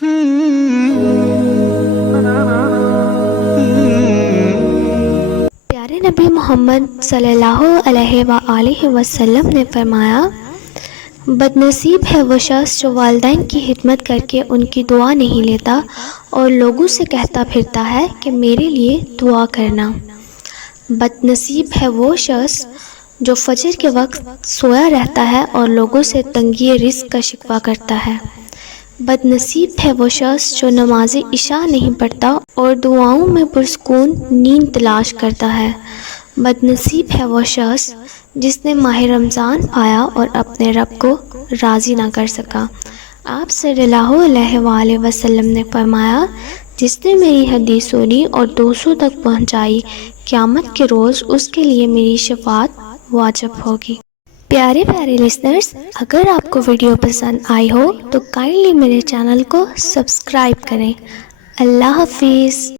پیارے نبی محمد صلی اللہ علیہ وآلہ وسلم نے فرمایا، بد نصیب ہے وہ شخص جو والدین کی خدمت کر کے ان کی دعا نہیں لیتا اور لوگوں سے کہتا پھرتا ہے کہ میرے لیے دعا کرنا۔ بد نصیب ہے وہ شخص جو فجر کے وقت سویا رہتا ہے اور لوگوں سے تنگی رزق کا شکوہ کرتا ہے۔ بد نصیب ہے وہ شخص جو نماز عشاء نہیں پڑھتا اور دعاؤں میں پرسکون نیند تلاش کرتا ہے۔ بد نصیب ہے وہ شخص جس نے ماہ رمضان پایا اور اپنے رب کو راضی نہ کر سکا۔ آپ صلی اللہ علیہ وآلہ وسلم نے فرمایا، جس نے میری حدیث سنی اور دوسروں تک پہنچائی، قیامت کے روز اس کے لیے میری شفاعت واجب ہوگی۔ پیارے لسنرز، اگر آپ کو ویڈیو پسند آئی ہو تو کائنڈلی میرے چینل کو سبسکرائب کریں۔ اللہ حافظ۔